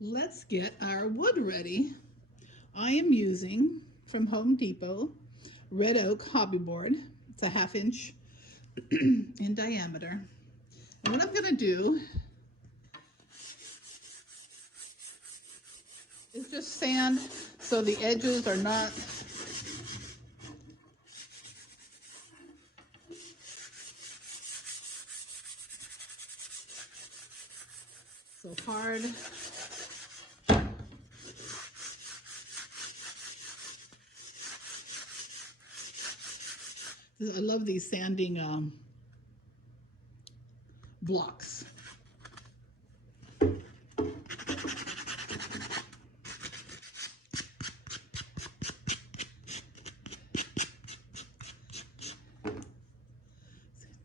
Let's get our wood ready. I am using from Home Depot red oak hobby board. It's a 1/2 inch in diameter. And what I'm going to do is just sand so the edges are not so hard. I love these sanding blocks.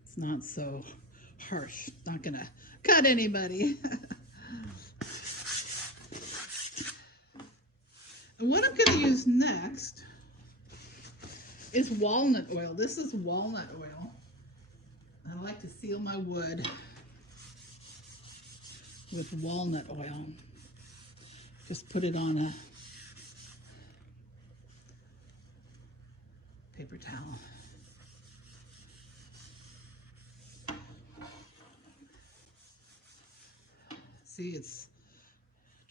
It's not so harsh, not gonna cut anybody. And what I'm gonna use next is walnut oil. This is walnut oil. I like to seal my wood with walnut oil. Just put it on a paper towel. See, it's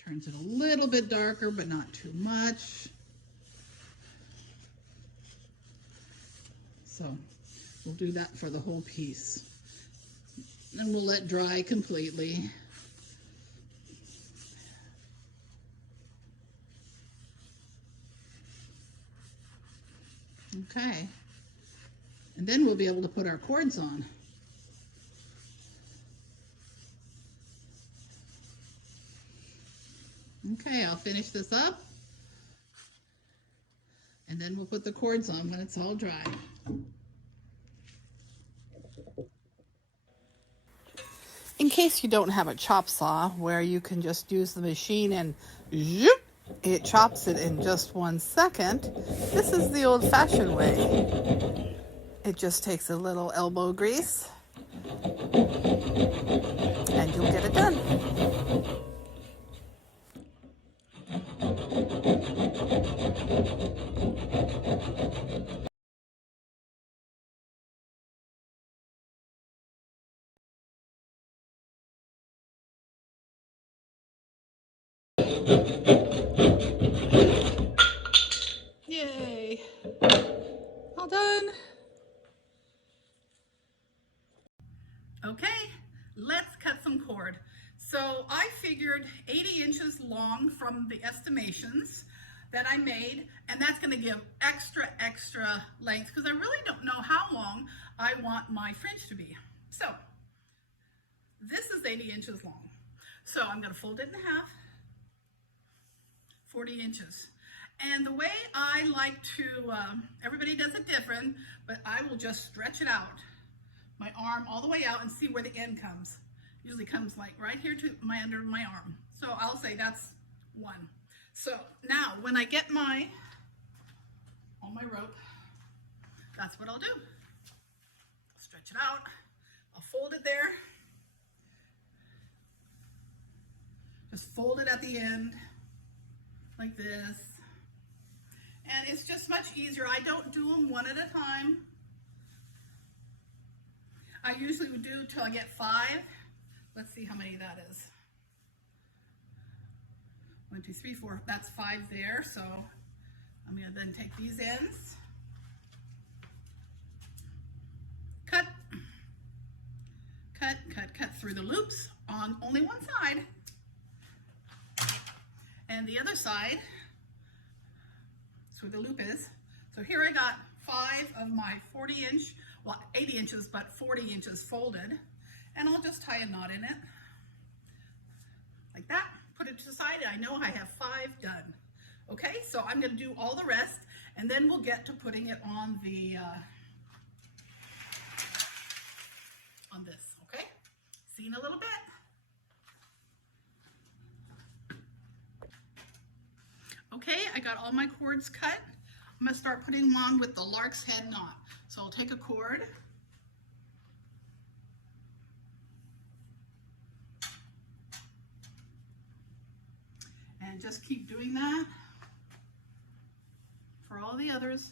turns it a little bit darker, but not too much. So we'll do that for the whole piece. And we'll let dry completely. Okay. And then we'll be able to put our cords on. Okay, I'll finish this up. And then we'll put the cords on when it's all dry. In case you don't have a chop saw where you can just use the machine and zoop, it chops it in just 1 second, this is the old-fashioned way. It just takes a little elbow grease and you'll get it done. Yay! All done. Okay, let's cut some cord. So I figured 80 inches long from the estimations that I made, and that's going to give extra length because I really don't know how long I want my fringe to be. So this is 80 inches long. So I'm going to fold it in half, 40 inches. And the way I like to, everybody does it different, but I will just stretch it out, my arm all the way out, and see where the end comes. Usually comes like right here to my under my arm. So I'll say that's 1. So now when I get on my rope, that's what I'll do. Stretch it out, I'll fold it there. Just fold it at the end like this. And it's just much easier. I don't do them one at a time. I usually would do till I get 5. Let's see how many that is. 1, 2, 3, 4. That's 5 there. So I'm going to then take these ends, cut through the loops on only one side, and the other side. That's where the loop is. So here I got 5 of my 40 inch, well 80 inches, but 40 inches folded. And I'll just tie a knot in it. Like that, put it to the side, and I know I have 5 done. Okay, so I'm gonna do all the rest, and then we'll get to putting it on the, on this, okay? See you in a little bit. Okay, I got all my cords cut. I'm gonna start putting them on with the lark's head knot. So I'll take a cord, And just keep doing that for all the others.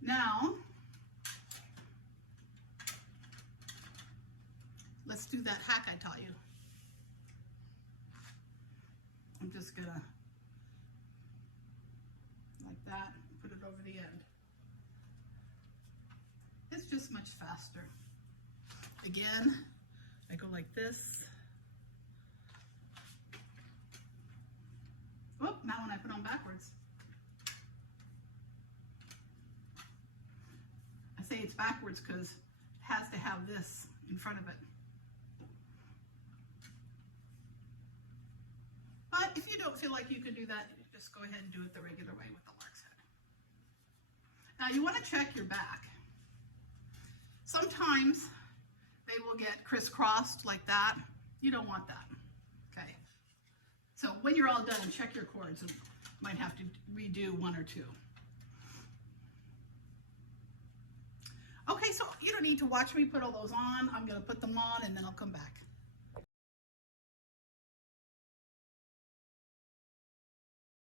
Now, let's do that hack I taught you. I'm just gonna, like that, put it over the end. It's just much faster. Again, I go like this. Oh, now when I put on backwards. I say it's backwards because it has to have this in front of it. But if you don't feel like you could do that, just go ahead and do it the regular way with the lark's head. Now you want to check your back. Sometimes they will get crisscrossed like that. You don't want that, okay? So when you're all done, check your cords and might have to redo one or two. Okay, so you don't need to watch me put all those on. I'm gonna put them on and then I'll come back.